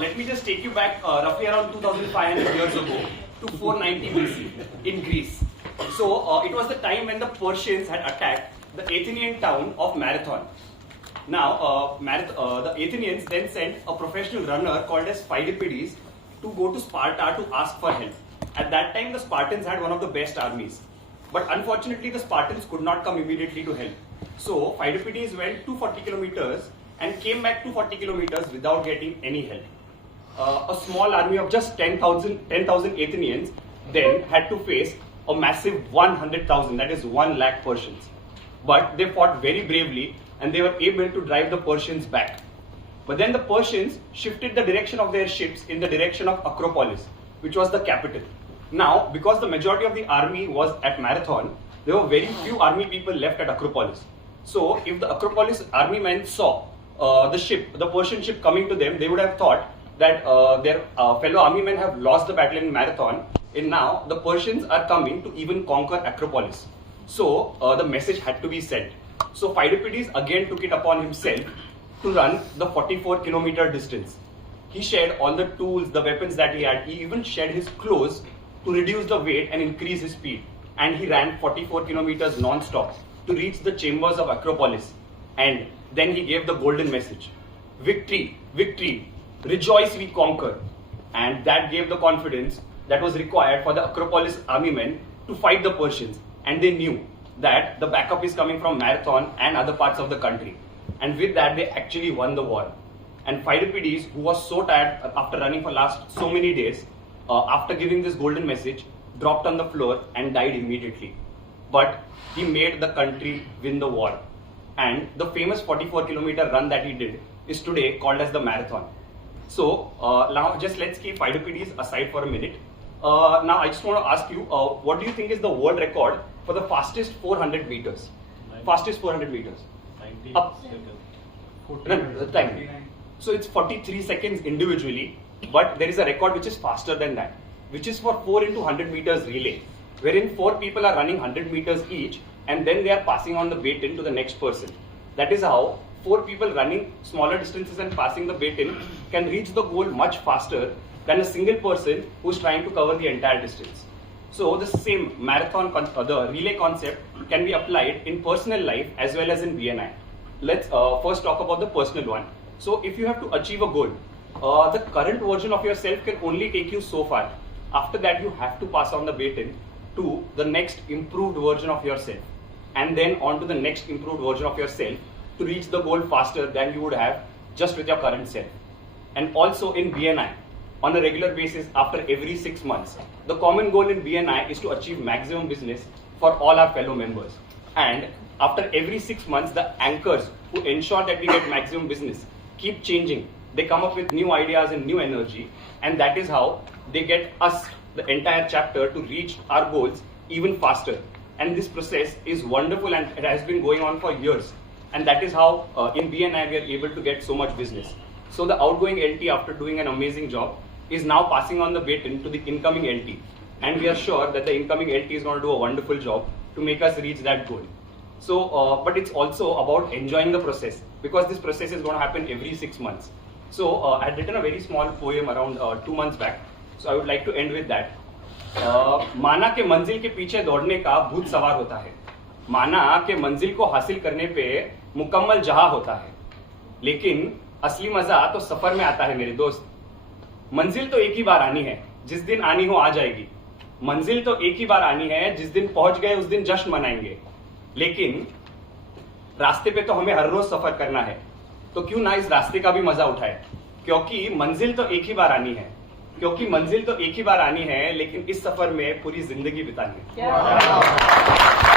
let me just take you back roughly around 2500 years ago to 490 BC in Greece. So it was the time when the Persians had attacked the Athenian town of Marathon. Now, the Athenians then sent a professional runner called as Pheidipiddes to go to Sparta to ask for help. At that time, the Spartans had one of the best armies. But unfortunately, the Spartans could not come immediately to help. So, Pheidipiddes went 240 kilometers and came back 240 kilometers without getting any help. A small army of just 10,000 Athenians then had to face a massive 100,000, that is 1 lakh Persians. But they fought very bravely and they were able to drive the Persians back. But then the Persians shifted the direction of their ships in the direction of Acropolis, which was the capital. Now, because the majority of the army was at Marathon, there were very few army people left at Acropolis. So, if the Acropolis army men saw the Persian ship coming to them, they would have thought that their fellow army men have lost the battle in Marathon, and now the Persians are coming to even conquer Acropolis. So, the message had to be sent. So, Pheidipiddes again took it upon himself to run the 44-kilometer distance. He shared all the tools, the weapons that he had. He even shed his clothes to reduce the weight and increase his speed. And he ran 44 kilometers non-stop to reach the chambers of Acropolis. And then he gave the golden message. Victory, victory, rejoice we conquer. And that gave the confidence that was required for the Acropolis army men to fight the Persians. And they knew that the backup is coming from Marathon and other parts of the country. And with that, they actually won the war. And Pheidipiddes, who was so tired after running for last so many days, after giving this golden message, dropped on the floor and died immediately. But he made the country win the war. And the famous 44-kilometer run that he did is today called as the Marathon. So now just let's keep Pheidipiddes aside for a minute. Now I just want to ask you, what do you think is the world record for the fastest 400 meters? Fastest 400 meters. 90 seconds. The time. So it's 43 seconds individually, but there is a record which is faster than that, which is for 4 into 100 meters relay, wherein 4 people are running 100 meters each and then they are passing on the baton to the next person. That is how 4 people running smaller distances and passing the baton can reach the goal much faster than a single person who is trying to cover the entire distance. So the same marathon, the relay concept can be applied in personal life as well as in BNI. Let's first talk about the personal one. So if you have to achieve a goal, the current version of yourself can only take you so far. After that, you have to pass on the baton to the next improved version of yourself, and then on to the next improved version of yourself to reach the goal faster than you would have just with your current self. And also in BNI, on a regular basis after every 6 months, the common goal in BNI is to achieve maximum business for all our fellow members. And after every 6 months, the anchors who ensure that we get maximum business keep changing. They come up with new ideas and new energy, and that is how they get us, the entire chapter, to reach our goals even faster. And this process is wonderful and it has been going on for years. And that is how in BNI we are able to get so much business. So the outgoing LT, after doing an amazing job, is now passing on the baton to the incoming LT. And we are sure that the incoming LT is going to do a wonderful job to make us reach that goal. So, but it's also about enjoying the process, because this process is going to happen every 6 months. So I had written a very small poem around 2 months back. So I would like to end with that. माना के मंजिल के पीछे दौड़ने का भूत सवार होता है, माना के मंजिल को हासिल करने पे मुकम्मल जहां होता है, लेकिन असली मजा तो सफर में आता है मेरे दोस्त। मंजिल तो एक ही बार आनी है, जिस दिन आनी हो आ जाएगी। मंजिल तो एक ही बार आनी है, जिस दिन पहुंच गए उस दिन जश्न मनाएंगे। लेकिन रास्ते पे तो हमें हर रोज सफर करना है, तो क्यों ना इस रास्ते का भी मजा उठाए, क्योंकि मंजिल तो एक ही बार आनी है, क्योंकि मंजिल तो एक ही बार आनी है, लेकिन इस सफर में पूरी जिंदगी बितानी है।